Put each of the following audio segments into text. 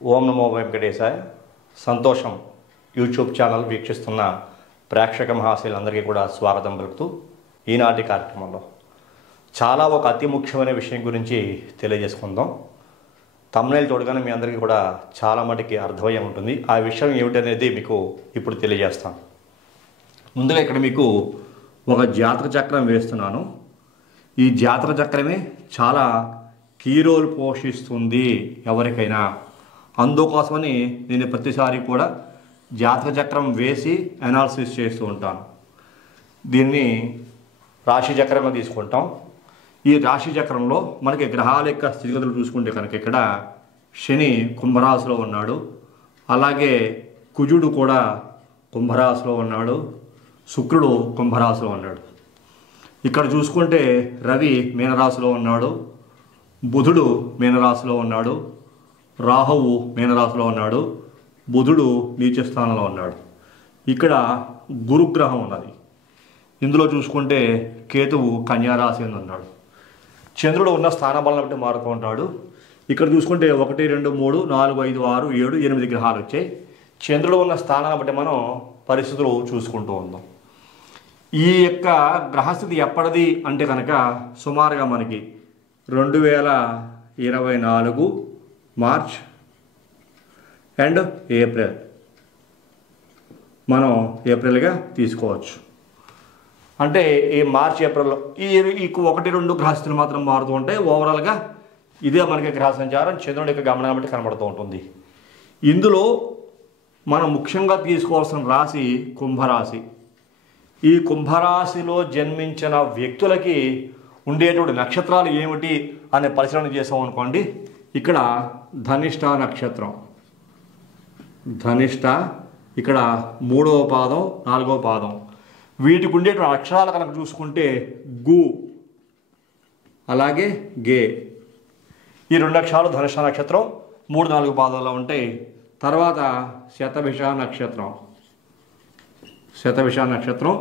ఓం నమో వెంకటేశాయ. సంతోషం YouTube channel వీక్షిస్తున్న ప్రేక్షక మహాశయులందరికీ కూడా స్వాగతం పలుకుతూ ఈనాటి కార్యక్రమంలో ఒక అతి ముఖ్యమైన విషయం గురించి తెలియజేసుకుందాం. థంబ్నెయిల్ చూడగానే మీ అందరికీ కూడా చాలా మటుకి అర్థమయ్యే ఉంటుంది. ఆ విషయం ఏమిటనేది మీకు ఇప్పుడు తెలియజేస్తాను. ముందుగా ఇక్కడ మీకు ఒక జాతక చక్రం వేస్తున్నాను. ఈ జాతక చక్రమే చాలా కీ రోల్ పోషిస్తుంది ఎవరికైనా. అందుకోసమని నేను ప్రతిసారి కూడా జాతక చక్రం వేసి అనాలిసిస్ చేస్తూ ఉంటాను. దీన్ని రాశి చక్రంగా తీసుకుంటాం. ఈ రాశి చక్రంలో మనకి గ్రహాల యొక్క స్థితిగతులు చూసుకుంటే కనుక ఇక్కడ శని కుంభరాశిలో ఉన్నాడు, అలాగే కుజుడు కూడా కుంభరాశిలో ఉన్నాడు, శుక్రుడు కుంభరాశిలో ఉన్నాడు. ఇక్కడ చూసుకుంటే రవి మీనరాశిలో ఉన్నాడు, బుధుడు మీనరాశిలో ఉన్నాడు, రాహువు మీనరాశిలో ఉన్నాడు, బుధుడు నీచ స్థానంలో ఉన్నాడు. ఇక్కడ గురుగ్రహం ఉన్నది. ఇందులో చూసుకుంటే కేతువు కన్యారాశి అని ఉన్నాడు. చంద్రుడు ఉన్న స్థానబలం బట్టి మారుతూ ఉంటాడు. ఇక్కడ చూసుకుంటే 1, 2, 3, 4, 5, 6, 7, 8 గ్రహాలు వచ్చాయి. చంద్రుడు ఉన్న స్థానాన్ని బట్టి మనం పరిస్థితులు చూసుకుంటూ ఉందాం. ఈ యొక్క గ్రహస్థితి ఎప్పటిది అంటే కనుక సుమారుగా మనకి 2024 మార్చ్ అండ్ ఏప్రిల్, మనం ఏప్రిల్గా తీసుకోవచ్చు. అంటే ఈ మార్చ్ ఏప్రిల్లో ఈ 1, 2 గ్రహస్థితులు మాత్రం మారుతూ ఉంటాయి. ఓవరాల్గా ఇదే మనకి గ్రహ సంచారం చంద్రుడి యొక్క గమనం బట్టి కనబడుతూ ఉంటుంది. ఇందులో మనం ముఖ్యంగా తీసుకోవాల్సిన రాశి కుంభరాశి. ఈ కుంభరాశిలో జన్మించిన వ్యక్తులకి ఉండేటువంటి నక్షత్రాలు ఏమిటి అనే పరిశీలన చేసాం అనుకోండి. ఇక్కడ ధనిష్ట నక్షత్రం, ధనిష్ట ఇక్కడ 3వ పాదం 4వ పాదం, వీటికి ఉండేటువంటి అక్షరాలు కనుక చూసుకుంటే గు అలాగే గే, ఈ 2 అక్షరాలు ధనిష్ట నక్షత్రం 3, 4 పాదాల్లో ఉంటాయి. తర్వాత శతభిష నక్షత్రం, శతభిష నక్షత్రం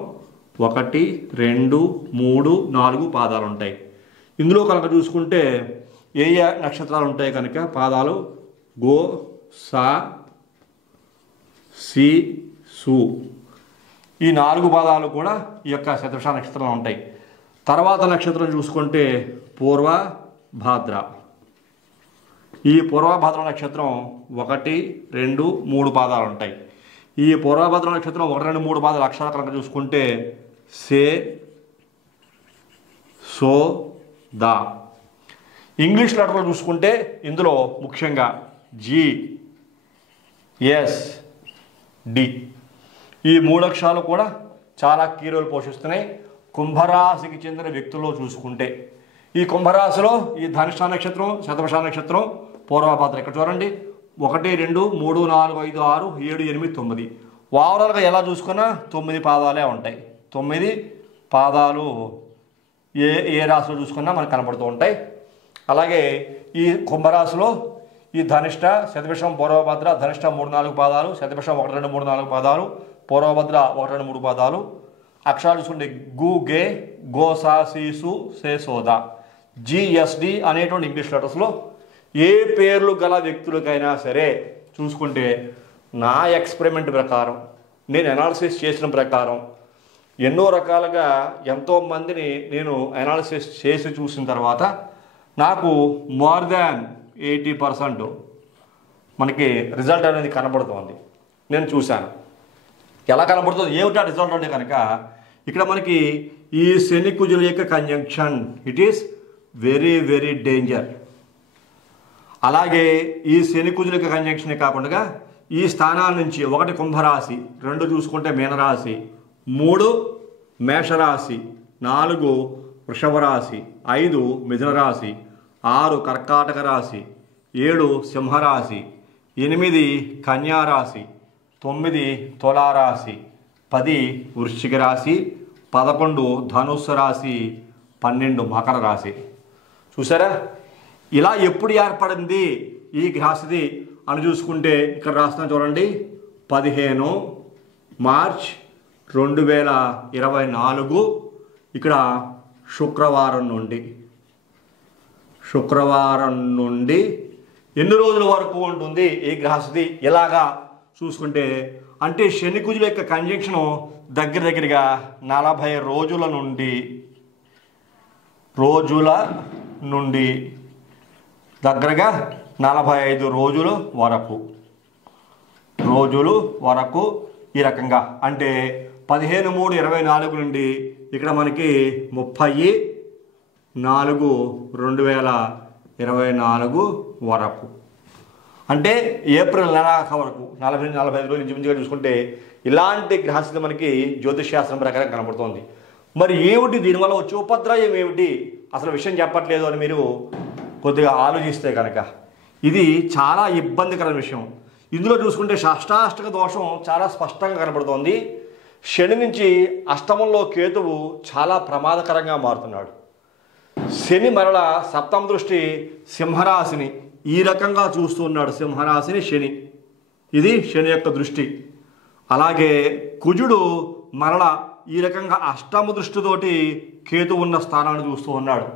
1, 2, 3, 4 పాదాలు ఉంటాయి. ఇందులో కనుక చూసుకుంటే ఏ నక్షత్రాలు ఉంటాయి కనుక పాదాలు గో, సా, సి, సు, ఈ 4 పాదాలు కూడా ఈ యొక్క శతభిష నక్షత్రంలో ఉంటాయి. తర్వాత నక్షత్రం చూసుకుంటే పూర్వ భాద్ర. ఈ పూర్వభద్ర నక్షత్రం 1, 2, 3 పాదాలు ఉంటాయి. ఈ పూర్వభద్ర నక్షత్రం 1, 2, 3 పాదాల అక్షరాలు కనుక చూసుకుంటే సే, సో, దా. ఇంగ్లీష్ లెటర్లు చూసుకుంటే ఇందులో ముఖ్యంగా జి, ఎస్, డి, ఈ 3 అక్షరాలు కూడా చాలా కీ రోల్ పోషిస్తున్నాయి. కుంభరాశికి చెందిన వ్యక్తుల్లో చూసుకుంటే ఈ కుంభరాశిలో ఈ ధనిష్ట నక్షత్రం, శతభిష నక్షత్రం, పూర్వభద్ర ఇక్కడ చూడండి 1, 2, 3, 4, 5, 6, 7, 8, 9. ఓవరాల్గా ఎలా చూసుకున్నా 9 పాదాలే ఉంటాయి. 9 పాదాలు ఏ రాశిలో చూసుకున్నా మనకు కనబడుతూ ఉంటాయి. అలాగే ఈ కుంభరాశిలో ఈ ధనిష్ట, శతభిషం, పూర్వభద్ర, ధనిష్ట 3, 4 పాదాలు, శతభిషం 1, 2, 3, 4 పాదాలు, పూర్వభద్ర 1, 2, 3 పాదాలు. అక్షరాలు చూసుకుంటే గు, గే, గో, సా, సి, సు, సే, సోదా, జిఎస్డి అనేటువంటి ఇంగ్లీష్ లెటర్స్లో ఏ పేర్లు గల వ్యక్తులకైనా సరే చూసుకుంటే నా ఎక్స్పెరిమెంట్ ప్రకారం, నేను అనాలిసిస్ చేసిన ప్రకారం, ఎన్నో రకాలుగా ఎంతోమందిని నేను అనాలిసిస్ చేసి చూసిన తర్వాత నాకు మోర్ దాన్ 80% మనకి రిజల్ట్ అనేది కనబడుతోంది. నేను చూశాను ఎలా కనబడుతుంది, ఏమిటా రిజల్ట్ అంటే కనుక ఇక్కడ మనకి ఈ శని కుజుల యొక్క conjunction, it is very very danger. అలాగే ఈ శని కుజుల యొక్క కంజంక్షనే కాకుండా ఈ స్థానాల నుంచి 1 కుంభరాశి, 2 చూసుకుంటే మీనరాశి, 3 మేషరాశి, 4 వృషభ రాశి, 5 మిథున రాశి, 6 కర్కాటక రాశి, 7 సింహరాశి, 8 కన్యారాశి, 9 తులారాశి, 10 వృశ్చిక రాశి, 11 ధనుస్సు రాశి, 12 మకర రాశి. చూసారా ఇలా ఎప్పుడు ఏర్పడింది ఈ గ్రహస్థితి అని చూసుకుంటే ఇక్కడ రాస్తున్నా చూడండి 15 మార్చ్ 2024 ఇక్కడ శుక్రవారం నుండి ఎన్ని రోజుల వరకు ఉంటుంది ఈ గ్రహస్థితి ఇలాగా చూసుకుంటే అంటే శని కుజుల యొక్క కంజంక్షను దగ్గరగా 40 రోజుల నుండి దగ్గరగా 45 రోజుల వరకు ఈ రకంగా అంటే 15/3/24 నుండి ఇక్కడ మనకి 30/4/2024 వరకు అంటే ఏప్రిల్ నెల వరకు 40-45 రోజులు ఇంచుమించుగా చూసుకుంటే ఇలాంటి గ్రహస్థితి మనకి జ్యోతిష్ శాస్త్రం ప్రకారం కనబడుతోంది. మరి ఏమిటి దీనివల్ల వచ్చే ఉపద్రవం ఏమిటి అసలు విషయం చెప్పట్లేదు అని మీరు కొద్దిగా ఆలోచిస్తే కనుక ఇది చాలా ఇబ్బందికరమైన విషయం. ఇందులో చూసుకుంటే షష్టాష్టక దోషం చాలా స్పష్టంగా కనబడుతోంది. శని నుంచి అష్టమంలో కేతువు చాలా ప్రమాదకరంగా మారుతున్నాడు. శని మరల సప్తమ దృష్టి సింహరాశిని ఈ రకంగా చూస్తున్నాడు. సింహరాశిని శని, ఇది శని యొక్క దృష్టి. అలాగే కుజుడు మరల ఈ రకంగా అష్టమ దృష్టితోటి కేతు ఉన్న స్థానాన్ని చూస్తూ ఉన్నాడు.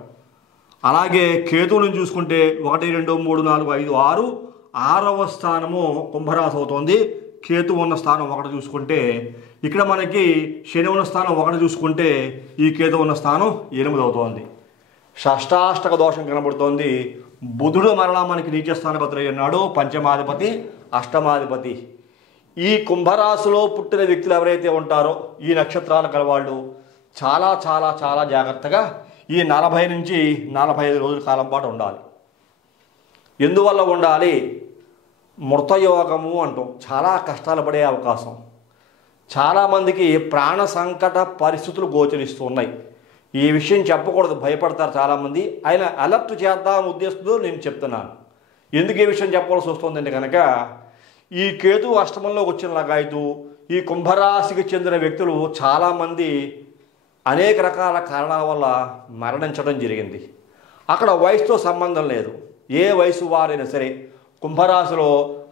అలాగే కేతువులను చూసుకుంటే 1, 2, 3, 4, 5, 6 6వ స్థానము కుంభరాశి అవుతోంది. కేతు ఉన్న స్థానం 1 చూసుకుంటే ఇక్కడ మనకి శని ఉన్న స్థానం 1 చూసుకుంటే ఈ కేతు ఉన్న స్థానం 8 అవుతోంది. షష్టాష్టక దోషం కనబడుతోంది. బుధుడు మరలా మనకి నీచ స్థానపతి అన్నాడు. పంచమాధిపతి, అష్టమాధిపతి. ఈ కుంభరాశిలో పుట్టిన వ్యక్తులు ఎవరైతే ఉంటారో ఈ నక్షత్రాలు కలవాళ్ళు చాలా చాలా చాలా జాగ్రత్తగా ఈ 40 నుంచి 45 రోజుల కాలం పాటు ఉండాలి. ఎందువల్ల ఉండాలి? మృతయోగము అంటాం. చాలా కష్టాలు పడే అవకాశం. చాలామందికి ప్రాణ సంకట పరిస్థితులు గోచరిస్తూ ఉన్నాయి. ఈ విషయం చెప్పకూడదు, భయపడతారు చాలామంది. ఆయన అలర్ట్ చేద్దాం ఉద్దేశంతో నేను చెప్తున్నాను. ఎందుకు ఈ విషయం చెప్పవలసి వస్తుందంటే కనుక ఈ కేతు అష్టమంలోకి వచ్చిన లగాయతు ఈ కుంభరాశికి చెందిన వ్యక్తులు చాలామంది అనేక రకాల కారణాల వల్ల మరణించడం జరిగింది. అక్కడ వయసుతో సంబంధం లేదు. ఏ వయసు వారైనా సరే కుంభరాశిలో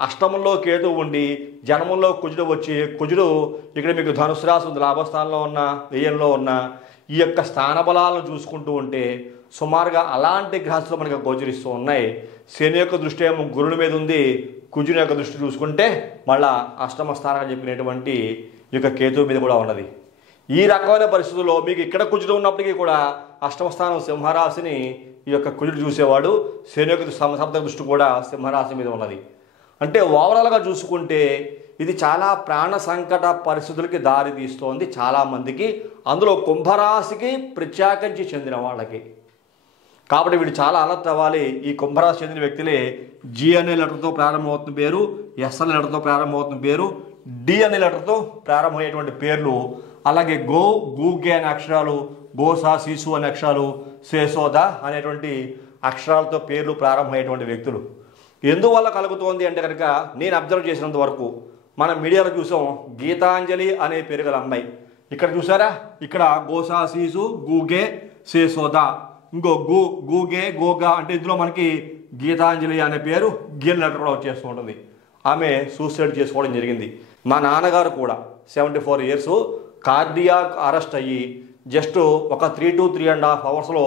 అష్టమంలో కేతు ఉండి జన్మంలో కుజుడు వచ్చి కుజుడు ఇక్కడ మీకు ధనుసు రాశి ఉంది, లాభస్థానంలో ఉన్న వ్యయంలో ఉన్న ఈ యొక్క స్థాన బలాలను చూసుకుంటూ ఉంటే సుమారుగా అలాంటి గ్రహాలు మనకు గోచరిస్తూ ఉన్నాయి. శని యొక్క దృష్టి ఏమో గురుని మీద ఉంది. కుజుని యొక్క దృష్టి చూసుకుంటే మళ్ళా అష్టమ స్థానాన్ని చెప్పినటువంటి ఈ యొక్క కేతువు మీద కూడా ఉన్నది. ఈ రకమైన పరిస్థితుల్లో మీకు ఇక్కడ కుజుడు ఉన్నప్పటికీ కూడా అష్టమ స్థానం సింహరాశిని ఈ యొక్క కుజుడు చూసేవాడు. శని యొక్క సప్తమ దృష్టి కూడా సింహరాశి మీద ఉన్నది. అంటే ఓవరాల్గా చూసుకుంటే ఇది చాలా ప్రాణ సంకట పరిస్థితులకి దారి తీస్తోంది చాలామందికి, అందులో కుంభరాశికి ప్రత్యేకించి చెందిన వాళ్ళకి. కాబట్టి వీడు చాలా అలర్ట్ అవ్వాలి. ఈ కుంభరాశి చెందిన వ్యక్తులే జి అనే లెటర్తో ప్రారంభమవుతున్న పేరు, ఎస్ అనే లెటర్తో ప్రారంభమవుతున్న పేరు, డి అనే లెటర్తో ప్రారంభమయ్యేటువంటి పేర్లు, అలాగే గో, గూగే అనే అక్షరాలు, గోసా, శీసు అనే అక్షరాలు, శేషోద అనేటువంటి అక్షరాలతో పేర్లు ప్రారంభమయ్యేటువంటి వ్యక్తులు. ఎందువల్ల కలుగుతోంది అంటే కనుక నేను అబ్జర్వ్ చేసినంత వరకు మన మీడియాలో చూసాం గీతాంజలి అనే పేరు గల అమ్మాయి. ఇక్కడ చూసారా, ఇక్కడ గోసా, శీసు, గూగే, శేషోద, ఇంకో గూగే, గోగా అంటే ఇందులో మనకి గీతాంజలి అనే పేరు గీల్ లెటర్ కూడా వచ్చేస్తూ ఉంటుంది. ఆమె సూసైడ్ చేసుకోవడం జరిగింది. మా నాన్నగారు కూడా 74 ఇయర్స్ కార్డియాక్ అరెస్ట్ అయ్యి జస్ట్ ఒక 3 to 3.5 అవర్స్లో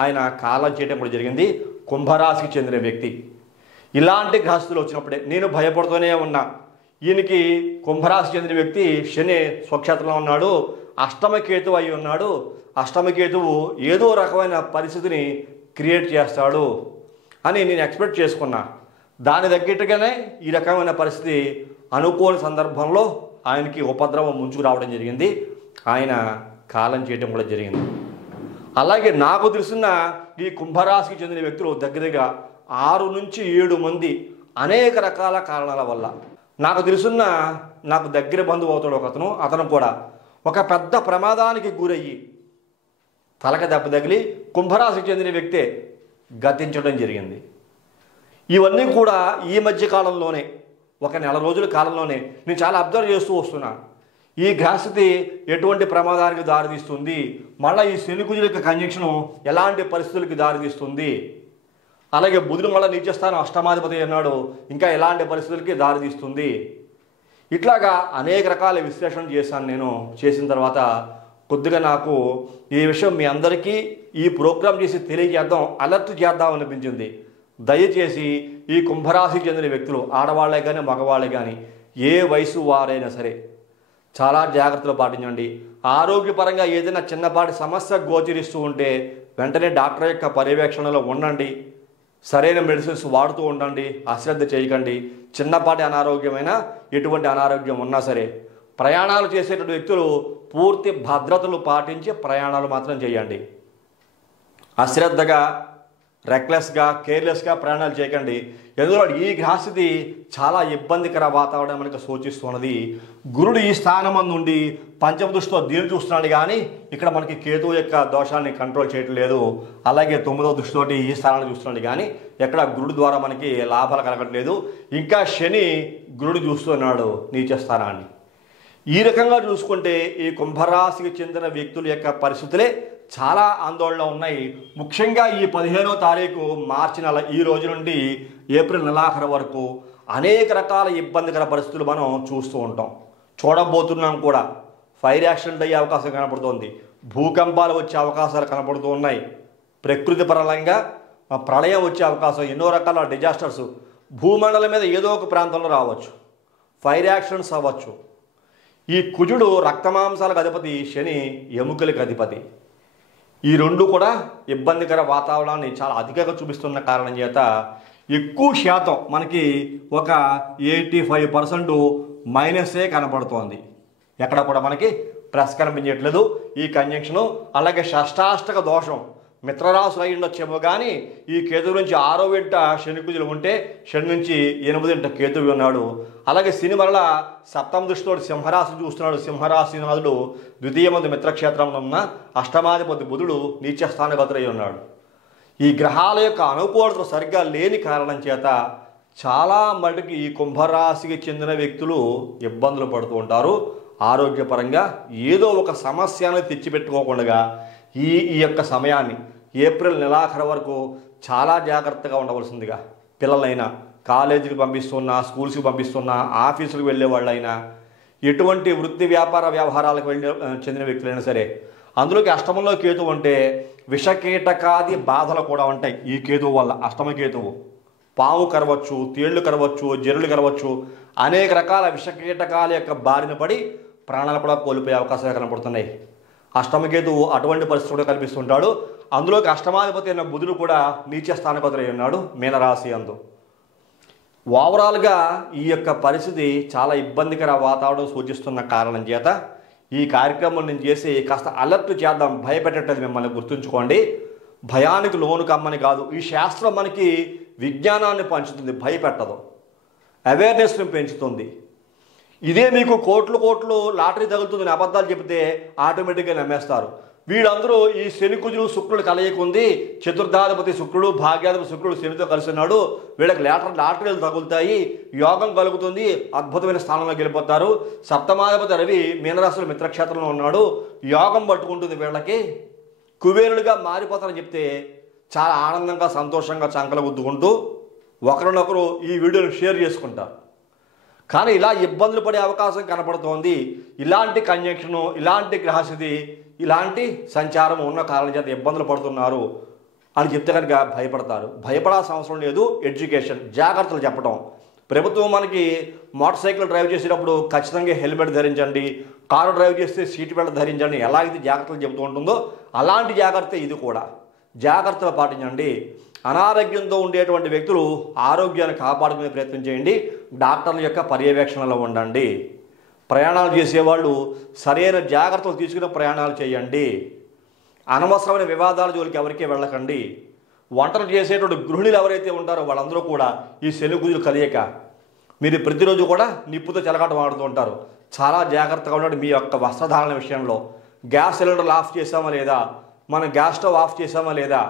ఆయన కాలం చేయడం కూడా జరిగింది. కుంభరాశికి చెందిన వ్యక్తి. ఇలాంటి గ్రహస్థులు వచ్చినప్పుడే నేను భయపడుతూనే ఉన్నా. ఈయనకి కుంభరాశి చెందిన వ్యక్తి శని స్వక్షేత్రంలో ఉన్నాడు, అష్టమకేతువు అయి ఉన్నాడు. అష్టమకేతువు ఏదో రకమైన పరిస్థితిని క్రియేట్ చేస్తాడు అని నేను ఎక్స్పెక్ట్ చేసుకున్నా. దాని తగ్గట్టుగానే ఈ రకమైన పరిస్థితి అనుకోని సందర్భంలో ఆయనకి ఉపద్రవం ముంచుకు రావడం జరిగింది. ఆయన కాలం చేయడం కూడా జరిగింది. అలాగే నాకు తెలిసిన ఈ కుంభరాశికి చెందిన వ్యక్తులు దగ్గరగా 6 నుంచి 7 మంది అనేక రకాల కారణాల వల్ల, నాకు తెలుసున్న నాకు దగ్గర బంధువు అవుతాడు ఒక అతను కూడా ఒక పెద్ద ప్రమాదానికి గురయ్యి తలక దెబ్బ తగిలి కుంభరాశికి చెందిన వ్యక్తే గతించడం జరిగింది. ఇవన్నీ కూడా ఈ మధ్య కాలంలోనే, ఒక నెల రోజుల కాలంలోనే నేను చాలా అబ్జర్వ్ చేస్తూ వస్తున్నా. ఈ గ్రహస్థితి ఎటువంటి ప్రమాదానికి దారితీస్తుంది, మళ్ళీ ఈ శని కుజుల యొక్క కంజంక్షను ఎలాంటి పరిస్థితులకి దారితీస్తుంది, అలాగే బుధుడు మళ్ళీ నీచస్థానం అష్టమాధిపతి అన్నాడు, ఇంకా ఎలాంటి పరిస్థితులకి దారితీస్తుంది. ఇట్లాగా అనేక రకాల విశ్లేషణ చేశాను. నేను చేసిన తర్వాత కొద్దిగా నాకు ఈ విషయం మీ అందరికీ ఈ ప్రోగ్రాం చేసి తెలియజేద్దాం, అలర్ట్ చేద్దాం అనిపించింది. దయచేసి ఈ కుంభరాశికి చెందిన వ్యక్తులు ఆడవాళ్ళే కానీ మగవాళ్ళే కానీ ఏ వయసు వారైనా సరే చాలా జాగ్రత్తలు పాటించండి. ఆరోగ్యపరంగా ఏదైనా చిన్నపాటి సమస్య గోచరిస్తూ ఉంటే వెంటనే డాక్టర్ యొక్క పర్యవేక్షణలో ఉండండి. సరైన మెడిసిన్స్ వాడుతూ ఉండండి. అశ్రద్ధ చేయకండి. చిన్నపాటి అనారోగ్యమైనా ఎటువంటి అనారోగ్యం ఉన్నా సరే ప్రయాణాలు చేసేటువంటి వ్యక్తులు పూర్తి భద్రతలు పాటించి ప్రయాణాలు మాత్రం చేయండి. అశ్రద్ధగా, రెక్లెస్గా, కేర్లెస్గా ప్రయాణాలు చేయకండి. ఎందులో ఈ గ్రహస్థితి చాలా ఇబ్బందికర వాతావరణం మనకు సూచిస్తున్నది. గురుడు ఈ స్థానం నుండి పంచమ దృష్టితో దీన్ని చూస్తున్నాడు కానీ ఇక్కడ మనకి కేతువు యొక్క దోషాన్ని కంట్రోల్ చేయటం లేదు. అలాగే 9వ దృష్టితోటి ఈ స్థానాన్ని చూస్తున్నాడు కానీ ఎక్కడ గురుడు ద్వారా మనకి లాభాలు కలగట్లేదు. ఇంకా శని గురుడు చూస్తున్నాడు నీచ స్థానాన్ని. ఈ రకంగా చూసుకుంటే ఈ కుంభరాశికి చెందిన వ్యక్తుల యొక్క పరిస్థితులే చాలా ఆందోళన ఉన్నాయి. ముఖ్యంగా ఈ 15వ తారీఖు మార్చి నెల ఈ రోజు నుండి ఏప్రిల్ నెలాఖరు వరకు అనేక రకాల ఇబ్బందికర పరిస్థితులు మనం చూస్తూ ఉంటాం, చూడబోతున్నాం కూడా. ఫైర్ యాక్సిడెంట్ అయ్యే అవకాశం కనపడుతోంది. భూకంపాలు వచ్చే అవకాశాలు కనపడుతూ ఉన్నాయి. ప్రకృతి పరంగా ప్రళయం వచ్చే అవకాశం, ఎన్నో రకాల డిజాస్టర్స్ భూమండలం మీద ఏదో ఒక ప్రాంతంలో రావచ్చు. ఫైర్ యాక్సిడెంట్స్ అవ్వచ్చు. ఈ కుజుడు రక్తమాంసాలకు అధిపతి, శని ఎముకలకు అధిపతి. ఈ రెండు కూడా ఇబ్బందికర వాతావరణాన్ని చాలా అధికంగా చూపిస్తున్న కారణం చేత ఎక్కువ శాతం మనకి ఒక 85% మైనసే కనపడుతోంది. ఎక్కడ కూడా మనకి ప్లస్ కనిపించట్లేదు. ఈ కంజంక్షను అలాగే షష్టాష్టక దోషం మిత్రరాశులు అయి ఉండొచ్చేమో కానీ ఈ కేతువు నుంచి 6వ ఇంట శని కుజులు ఉంటే శని నుంచి 8వ ఇంట కేతువు ఉన్నాడు. అలాగే శని వల్ల 7వ దృష్టితో సింహరాశి చూస్తున్నాడు. సింహరాశినాథుడు ద్వితీయమందు మిత్రక్షేత్రంలో ఉన్న అష్టమాధిపతి బుధుడు నీచ స్థానగతుడై ఉన్నాడు. ఈ గ్రహాల యొక్క అనుకూలతలు సరిగ్గా లేని కారణం చేత చాలా మటుకు ఈ కుంభరాశికి చెందిన వ్యక్తులు ఇబ్బందులు పడుతూ ఉంటారు. ఆరోగ్యపరంగా ఏదో ఒక సమస్యను తెచ్చిపెట్టుకోకుండా ఈ యొక్క సమయాన్ని ఏప్రిల్ నెలాఖరు వరకు చాలా జాగ్రత్తగా ఉండవలసిందిగా పిల్లలైనా, కాలేజీకి పంపిస్తున్నా, స్కూల్స్కి పంపిస్తున్నా, ఆఫీసులకు వెళ్ళే వాళ్ళైనా, ఎటువంటి వృత్తి వ్యాపార వ్యవహారాలకు చెందిన వ్యక్తులైనా సరే అందులోకి అష్టమంలో కేతువు అంటే విషకీటకాది బాధలు కూడా ఉంటాయి. ఈ కేతువు వల్ల అష్టమ కేతువు పాము కరవచ్చు, తేళ్లు కరవచ్చు, జర్రులు కరవచ్చు, అనేక రకాల విషకీటకాల యొక్క బారిన పడి ప్రాణాలు కూడా కోల్పోయే అవకాశాలు కనపడుతున్నాయి. అష్టమకేతువు అటువంటి పరిస్థితులు కల్పిస్తుంటాడు. అందులోకి అష్టమాధిపతి అయిన బుధుడు కూడా నీచ స్థానగతుడై ఉన్నాడు మీనరాశి అందు. ఓవరాల్గా ఈ యొక్క పరిస్థితి చాలా ఇబ్బందికర వాతావరణం సూచిస్తున్న కారణం చేత ఈ కార్యక్రమం నేను చేసి కాస్త అలర్ట్ చేద్దాం, భయపెట్టేది మిమ్మల్ని గుర్తుంచుకోండి. భయానికి లోను కమ్మని కాదు. ఈ శాస్త్రం మనకి విజ్ఞానాన్ని పంచుతుంది, భయపెట్టదు, అవేర్నెస్ని పెంచుతుంది. ఇదే మీకు కోట్లు లాటరీ తగులుతుందని అబద్ధాలు చెబితే ఆటోమేటిక్గా నమ్మేస్తారు. వీళ్ళందరూ ఈ శని కుజులు శుక్రుడు కలయికుంది, చతుర్థాధిపతి శుక్రుడు, భాగ్యాధిపతి శుక్రుడు శనితో కలిసి ఉన్నాడు, వీళ్ళకి లాటరీలు తగులుతాయి, యోగం కలుగుతుంది, అద్భుతమైన స్థానంలో గెలిపోతారు. సప్తమాధిపతి రవి మీనరాశుల మిత్రక్షేత్రంలో ఉన్నాడు, యోగం పట్టుకుంటుంది, వీళ్ళకి కుబేరులుగా మారిపోతారని చెప్తే చాలా ఆనందంగా సంతోషంగా చంకలు గుద్దుకుంటూ ఒకరినొకరు ఈ వీడియోని షేర్ చేసుకుంటారు. కానీ ఇలా ఇబ్బందులు పడే అవకాశం కనపడుతోంది. ఇలాంటి కంజంక్షను, ఇలాంటి గ్రహస్థితి, ఇలాంటి సంచారం ఉన్న కారణం చేత ఇబ్బందులు పడుతున్నారు అని చెప్తే కనుక భయపడతారు. భయపడాల్సిన అవసరం లేదు. ఎడ్యుకేషన్, జాగ్రత్తలు చెప్పడం. ప్రభుత్వం మనకి మోటార్ సైకిల్ డ్రైవ్ చేసేటప్పుడు ఖచ్చితంగా హెల్మెట్ ధరించండి, కారు డ్రైవ్ చేస్తే సీట్ బెల్ట్ ధరించండి, ఎలా అయితే జాగ్రత్తలు చెబుతూ ఉంటుందో అలాంటి జాగ్రత్త ఇది కూడా. జాగ్రత్తలు పాటించండి. అనారోగ్యంతో ఉండేటువంటి వ్యక్తులు ఆరోగ్యాన్ని కాపాడుకునే ప్రయత్నం చేయండి. డాక్టర్ల యొక్క పర్యవేక్షణలో ఉండండి. ప్రయాణాలు చేసేవాళ్ళు సరైన జాగ్రత్తలు తీసుకుని ప్రయాణాలు చేయండి. అనవసరమైన వివాదాల జోలికి ఎవరికీ వెళ్ళకండి. వంటలు చేసేటువంటి గృహిణులు ఎవరైతే ఉంటారో వాళ్ళందరూ కూడా ఈ శని కుజులు కలియక మీరు ప్రతిరోజు కూడా నిప్పుతో చెలగాటం ఆడుతూ ఉంటారు. చాలా జాగ్రత్తగా ఉండండి మీ యొక్క వస్త్రధారణ విషయంలో. గ్యాస్ సిలిండర్లు ఆఫ్ చేసామా లేదా, మనం గ్యాస్ స్టవ్ ఆఫ్ చేసామా లేదా,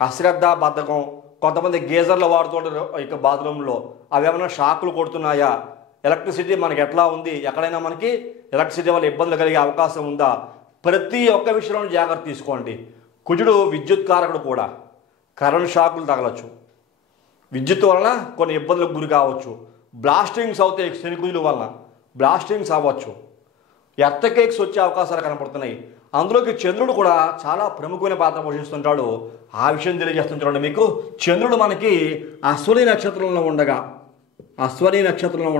అశ్రద్ధ, బద్ధకం. కొంతమంది గీజర్లు వాడుతుంటారు ఇక బాత్రూంలో, అవి ఏమైనా షాకులు కొడుతున్నాయా, ఎలక్ట్రిసిటీ మనకి ఎట్లా ఉంది, ఎక్కడైనా మనకి ఎలక్ట్రిసిటీ వల్ల ఇబ్బందులు కలిగే అవకాశం ఉందా, ప్రతి ఒక్క విషయంలో జాగ్రత్త తీసుకోండి. కుజుడు విద్యుత్ కారకుడు కూడా. కరెంట్ షాకులు తగలచ్చు, విద్యుత్ వలన కొన్ని ఇబ్బందులకు గురి కావచ్చు, బ్లాస్టింగ్స్ అవుతాయి, శని కుజుల వలన బ్లాస్టింగ్స్ అవ్వచ్చు, ఎర్త్ కేక్స్ వచ్చే అవకాశాలు కనపడుతున్నాయి. అందులోకి చంద్రుడు కూడా చాలా ప్రముఖమైన పాత్ర పోషిస్తుంటాడు. ఆ విషయం తెలియజేస్తుంటాడు మీకు. చంద్రుడు మనకి అశ్వని నక్షత్రంలో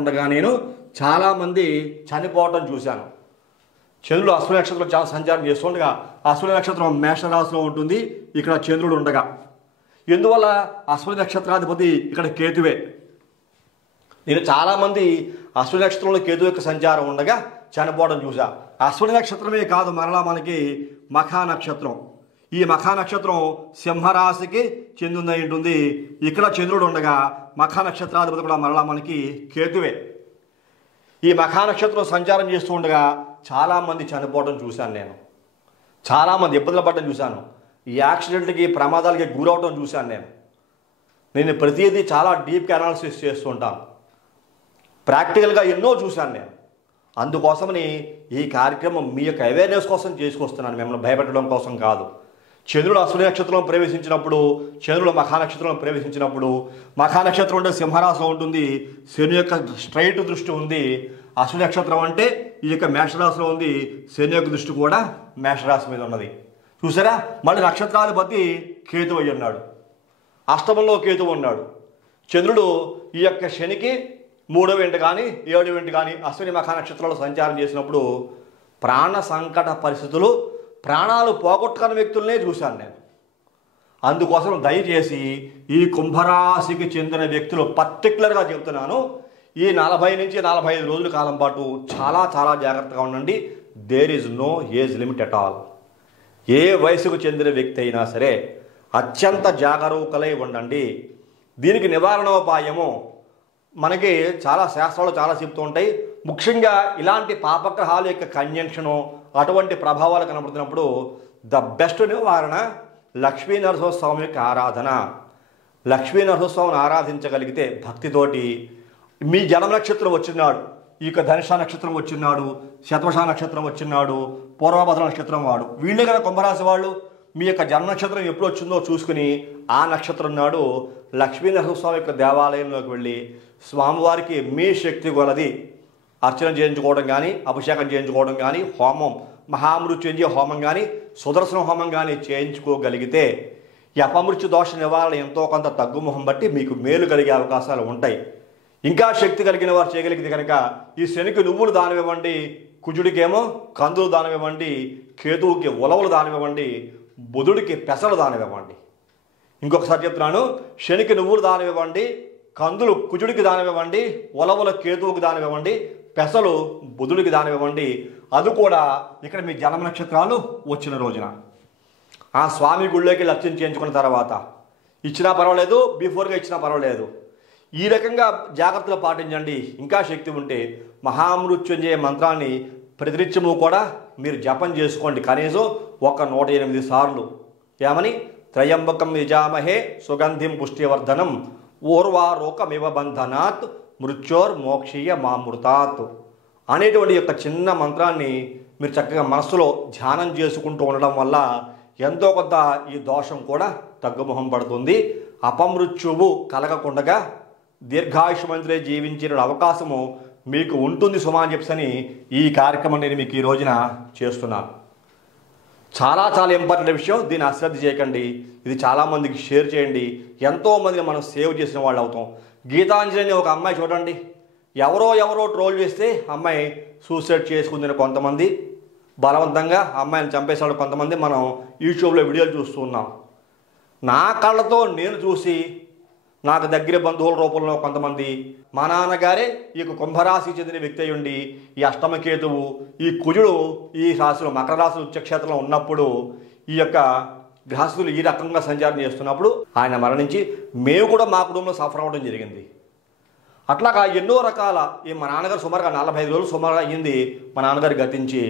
ఉండగా నేను చాలామంది చనిపోవటం చూశాను. చంద్రుడు అశ్వని నక్షత్రంలో చాలా సంచారం చేస్తుండగా, అశ్వని నక్షత్రం మేషరాశిలో ఉంటుంది ఇక్కడ చంద్రుడు ఉండగా. ఎందువల్ల? అశ్వని నక్షత్రాధిపతి ఇక్కడ కేతువే. నేను చాలామంది అశ్వని నక్షత్రంలో కేతు యొక్క సంచారం ఉండగా చనిపోవడం చూసా. అశ్వని నక్షత్రమే కాదు, మరలా మనకి మఖా నక్షత్రం. ఈ మఖా నక్షత్రం సింహరాశికి చెందిందై ఉంటుంది. ఇక్కడ చంద్రుడు ఉండగా మఖా నక్షత్రాధిపతి కూడా మరలా మనకి కేతువే. ఈ మఖా నక్షత్రం సంచారం చేస్తూ ఉండగా చాలామంది చనిపోవడం చూశాను. నేను చాలామంది ఇబ్బందులు పడడం చూశాను. ఈ యాక్సిడెంట్కి ప్రమాదాలకి గురవడం చూశాను. నేను ప్రతిదీ చాలా డీప్గా అనాలిసిస్ చేస్తూ ఉంటాను. ప్రాక్టికల్గా ఎన్నో చూశాను నేను. అందుకోసమని ఈ కార్యక్రమం మీ యొక్క అవేర్నెస్ కోసం చేసుకొస్తున్నాను, మిమ్మల్ని భయపెట్టడం కోసం కాదు. చంద్రుడు అశ్వని నక్షత్రంలో ప్రవేశించినప్పుడు, చంద్రుడు మఖానక్షత్రంలో ప్రవేశించినప్పుడు, మఖానక్షత్రం అంటే సింహరాశిలో ఉంటుంది. శని యొక్క స్ట్రైట్ దృష్టి ఉంది. అశ్వని నక్షత్రం అంటే ఈ యొక్క మేషరాశిలో ఉంది. శని యొక్క దృష్టి కూడా మేషరాశి మీద ఉన్నది. చూసారా? మళ్ళీ నక్షత్రాధిపతి కేతు అయి ఉన్నాడు. అష్టమంలో కేతు ఉన్నాడు. చంద్రుడు ఈ యొక్క శనికి 3వ ఇంట కానీ 7వ ఇంట కానీ అశ్విని మఖా నక్షత్రాలు సంచారం చేసినప్పుడు ప్రాణ సంకట పరిస్థితులు, ప్రాణాలు పోగొట్టుకున్న వ్యక్తులనే చూశాను నేను. అందుకోసం దయచేసి ఈ కుంభరాశికి చెందిన వ్యక్తులు పర్టికులర్గా చెప్తున్నాను, ఈ 40 నుంచి 45 రోజుల కాలం పాటు చాలా చాలా జాగ్రత్తగా ఉండండి. There is no age limit at all. ఏ వయసుకు చెందిన వ్యక్తి అయినా సరే అత్యంత జాగరూకలై ఉండండి. దీనికి నివారణోపాయము మనకి చాలా శాస్త్రాలు చాలా చెప్తూ ఉంటాయి. ముఖ్యంగా ఇలాంటి పాపగ్రహాల యొక్క కంజంక్షను, అటువంటి ప్రభావాలు కనబడుతున్నప్పుడు ద బెస్ట్ నివారణ లక్ష్మీ నరసింహస్వామి యొక్క ఆరాధన. లక్ష్మీ నరసింహస్వామిని ఆరాధించగలిగితే భక్తితోటి, మీ జన్మ నక్షత్రం వచ్చినాడు, ఈ యొక్క ధనుష నక్షత్రం వచ్చినాడు, శతవష నక్షత్రం వచ్చినాడు, పూర్వభద్ర నక్షత్రం వాడు, వీళ్ళే కదా కుంభరాశి వాళ్ళు. మీ యొక్క జన్మ నక్షత్రం ఎప్పుడు వచ్చిందో చూసుకుని ఆ నక్షత్రం నాడు లక్ష్మీ నరసింహస్వామి యొక్క దేవాలయంలోకి వెళ్ళి స్వామివారికి మీ శక్తి కొలది అర్చన చేయించుకోవడం కానీ, అభిషేకం చేయించుకోవడం కానీ, హోమం మహామృత్యుంజయ హోమం కానీ, సుదర్శన హోమం కానీ చేయించుకోగలిగితే ఈ అపమృత్యు దోష నివారణ ఎంతో కొంత తగ్గుముఖం బట్టి మీకు మేలు కలిగే అవకాశాలు ఉంటాయి. ఇంకా శక్తి కలిగిన వారు చేయగలిగితే కనుక ఈ శనికి నువ్వులు దానం ఇవ్వండి, కుజుడికేమో కందులు దానం ఇవ్వండి, కేతువుకి ఉలవలు దానం ఇవ్వండి, బుధుడికి పెసలు దానం ఇవ్వండి. ఇంకొకసారి చెప్తున్నాను, శనికి నువ్వులు దానం ఇవ్వండి, కందులు కుజుడికి దానం ఇవ్వండి, ఉలవల కేతువుకి దానం ఇవ్వండి, పెసలు బుధుడికి దానం ఇవ్వండి. అది కూడా ఇక్కడ మీ జన్మ నక్షత్రాలు వచ్చిన రోజున ఆ స్వామి గుళ్ళోకి లక్ష్యం చేయించుకున్న తర్వాత ఇచ్చినా పర్వాలేదు, బిఫోర్గా ఇచ్చినా పర్వాలేదు. ఈ రకంగా జాగ్రత్తలు పాటించండి. ఇంకా శక్తి ఉంటే మహామృత్యుంజయ మంత్రాన్ని ప్రతినిత్యము కూడా మీరు జపం చేసుకోండి, కనీసం ఒక 108 సార్లు. ఏమని? త్రయంబకం యజామహే సుగంధిం పుష్టివర్ధనం ఊర్వారోకమివ బంధనాత్ మృత్యోర్మోక్షీయ మామృతాత్ అనేటువంటి యొక్క చిన్న మంత్రాన్ని మీరు చక్కగా మనస్సులో ధ్యానం చేసుకుంటూ ఉండడం వల్ల ఎంతో కొంత ఈ దోషం కూడా తగ్గుముఖం పడుతుంది. అపమృత్యువు కలగకుండా దీర్ఘాయుష్మంతులే జీవించిన అవకాశము మీకు ఉంటుంది సుమా అని చెప్పని ఈ కార్యక్రమం నేను మీకు ఈ రోజున చేస్తున్నాను. చాలా చాలా ఇంపార్టెంట్ విషయం, దీన్ని అశ్రద్ధ చేయకండి. ఇది చాలామందికి షేర్ చేయండి. ఎంతోమందిని మనం సేవ్ చేసిన వాళ్ళు అవుతాం. గీతాంజలి ఒక అమ్మాయి చూడండి, ఎవరో ట్రోల్ చేస్తే అమ్మాయి సూసైడ్ చేసుకుందని కొంతమంది, బలవంతంగా అమ్మాయిని చంపేశాడు కొంతమంది. మనం యూట్యూబ్లో వీడియోలు చూస్తూ ఉన్నాం. నా కళ్ళతో నేను చూసి, నాకు దగ్గర బంధువుల రూపంలో కొంతమంది, మా నాన్నగారే ఈ కుంభరాశి చెందిన వ్యక్తి అయి ఉండి ఈ అష్టమకేతువు, ఈ కుజుడు ఈ రాశిలో మకర రాశి ఉచ్చక్షేత్రంలో ఉన్నప్పుడు ఈ యొక్క గ్రహస్థులు ఈ రకంగా సంచారం చేస్తున్నప్పుడు ఆయన మరణించి మేము కూడా మా కుటుంబంలో సఫర్ అవ్వడం జరిగింది. అట్లాగా ఎన్నో రకాల మా నాన్నగారు సుమారుగా 45 రోజులు సుమారుగా అయ్యింది మా నాన్నగారు గతించి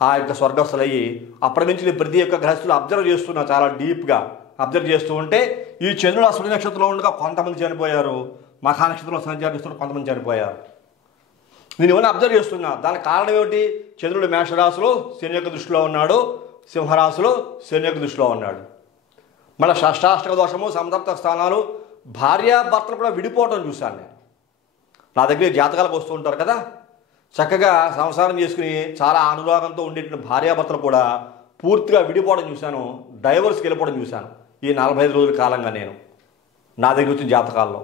ఆ యొక్క స్వర్గస్థులయ్యి. అప్పటి నుంచి నేను ప్రతి ఒక్క గ్రహస్థులు అబ్జర్వ్ చేస్తున్నా, చాలా డీప్గా అబ్జర్వ్ చేస్తూ ఉంటే ఈ చంద్రుడు అశ్విని నక్షత్రంలో ఉండగా కొంతమంది చనిపోయారు, మఖా నక్షత్రంలో సంచరిస్తున్న కొంతమంది చనిపోయారు. నేను ఏమైనా అబ్జర్వ్ చేస్తున్నా. దానికి కారణం ఏమిటి? చంద్రుడు మేషరాశిలో శని యొక్క దృష్టిలో ఉన్నాడు, సింహరాశిలో శని యొక్క దృష్టిలో ఉన్నాడు. మళ్ళీ షష్టాష్టక దోషము, సంతప్త స్థానాలు, భార్యాభర్తలు కూడా విడిపోవటం చూశాను నేను. నా దగ్గర జాతకాలకు వస్తూ ఉంటారు కదా, చక్కగా సంసారం చేసుకుని చాలా అనురాగంతో ఉండేటువంటి భార్యాభర్తలు కూడా పూర్తిగా విడిపోవడం చూశాను, డైవర్స్కి వెళ్ళిపోవడం చూశాను ఈ 45 రోజుల కాలంగా నేను నా దగ్గర వచ్చిన జాతకాల్లో.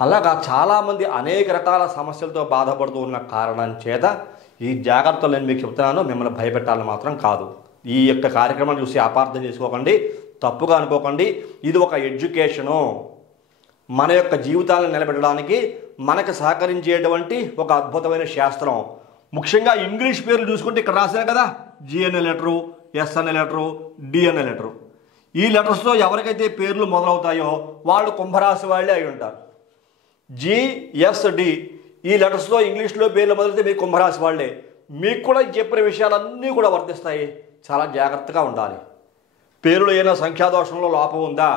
అలాగా చాలామంది అనేక రకాల సమస్యలతో బాధపడుతూ ఉన్న కారణం చేత ఈ జాగ్రత్తలు నేను మీకు చెప్తున్నాను, మిమ్మల్ని భయపెట్టాలని మాత్రం కాదు. ఈ యొక్క కార్యక్రమం చూసి అపార్థం చేసుకోకండి, తప్పుగా అనుకోకండి. ఇది ఒక ఎడ్యుకేషను, మన యొక్క జీవితాలను నిలబెట్టడానికి మనకు సహకరించేటువంటి ఒక అద్భుతమైన శాస్త్రం. ముఖ్యంగా ఇంగ్లీష్ పేర్లు చూసుకుంటే ఇక్కడ రాశాను కదా, జి అనే లెటరు, ఎస్ అనే లెటరు, డి అనే లెటరు. ఈ లెటర్స్తో ఎవరికైతే పేర్లు మొదలవుతాయో వాళ్ళు కుంభరాశి వాళ్ళే అయి ఉంటారు. జి, ఎస్, డి ఈ లెటర్స్లో ఇంగ్లీష్లో పేర్లు మొదలైతే మీరు కుంభరాశి వాళ్ళే. మీకు కూడా చెప్పిన విషయాలన్నీ కూడా వర్తిస్తాయి. చాలా జాగ్రత్తగా ఉండాలి. పేరులో ఏదైనా సంఖ్యాదోషంలో లోపం ఉందా,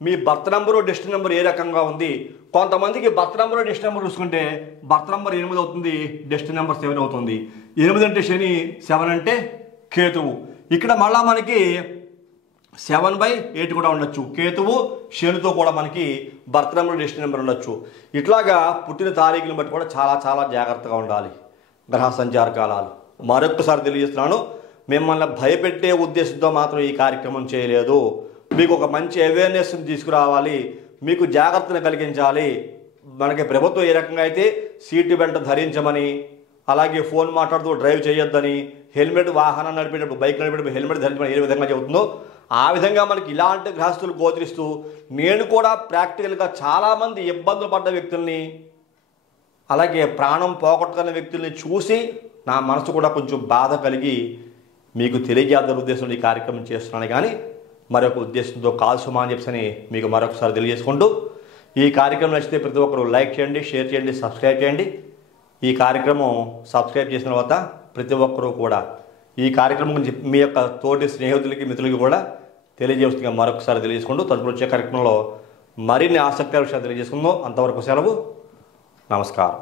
మీ బర్త్ నెంబరు డెస్టినీ నెంబర్ ఏ రకంగా ఉంది. కొంతమందికి బర్త్ నెంబరు డెస్టినీ నెంబర్ చూసుకుంటే బర్త్ నెంబర్ 8 అవుతుంది, డెస్టినీ నెంబర్ 7 అవుతుంది. 8 అంటే శని, 7 అంటే కేతువు. ఇక్కడ మళ్ళా మనకి 7/8 కూడా ఉండొచ్చు. కేతువు శనితో కూడా మనకి బర్త్ నెంబర్ డెస్టినీ నెంబర్ ఉండొచ్చు. ఇట్లాగా పుట్టిన తారీఖులను బట్టి కూడా చాలా చాలా జాగ్రత్తగా ఉండాలి. గ్రహ సంచార కాలాలు మరొకసారి తెలియజేస్తున్నాను, మిమ్మల్ని భయపెట్టే ఉద్దేశంతో మాత్రం ఈ కార్యక్రమం చేయలేదు. మీకు ఒక మంచి అవేర్నెస్ని తీసుకురావాలి, మీకు జాగ్రత్తను కలిగించాలి. మనకి ప్రభుత్వం ఏ రకంగా అయితే సీటు బెల్ట్ ధరించమని, అలాగే ఫోన్ మాట్లాడుతూ డ్రైవ్ చేయొద్దని, హెల్మెట్ వాహనం నడిపేటప్పుడు బైక్ నడిపేటప్పుడు హెల్మెట్ ధరించమని ఏ విధంగా చెబుతుందో ఆ విధంగా మనకి ఇలాంటి గ్రహస్థులు గోచరిస్తూ నేను కూడా ప్రాక్టికల్గా చాలామంది ఇబ్బందులు పడ్డ వ్యక్తుల్ని, అలాగే ప్రాణం పోగొట్టుకున్న వ్యక్తుల్ని చూసి నా మనసు కూడా కొంచెం బాధ కలిగి మీకు తెలియజేద్దాం ఉద్దేశంలో ఈ కార్యక్రమం చేస్తున్నాను. కానీ మరొక ఉద్దేశంతో కాల్సుమా అని చెప్పని మీకు మరొకసారి తెలియజేసుకుంటూ, ఈ కార్యక్రమం నచ్చితే ప్రతి ఒక్కరు లైక్ చేయండి, షేర్ చేయండి, సబ్స్క్రైబ్ చేయండి. ఈ కార్యక్రమం సబ్స్క్రైబ్ చేసిన తర్వాత ప్రతి ఒక్కరూ కూడా ఈ కార్యక్రమం గురించి మీ యొక్క తోటి స్నేహితులకి మిత్రులకి కూడా తెలియజేస్తుందిగా మరొకసారి తెలియజేసుకుంటూ తదుపరి వచ్చే కార్యక్రమంలో మరిన్ని ఆసక్తికర విషయాలు తెలియజేసుకుందాం. అంతవరకు సెలవు, నమస్కారం.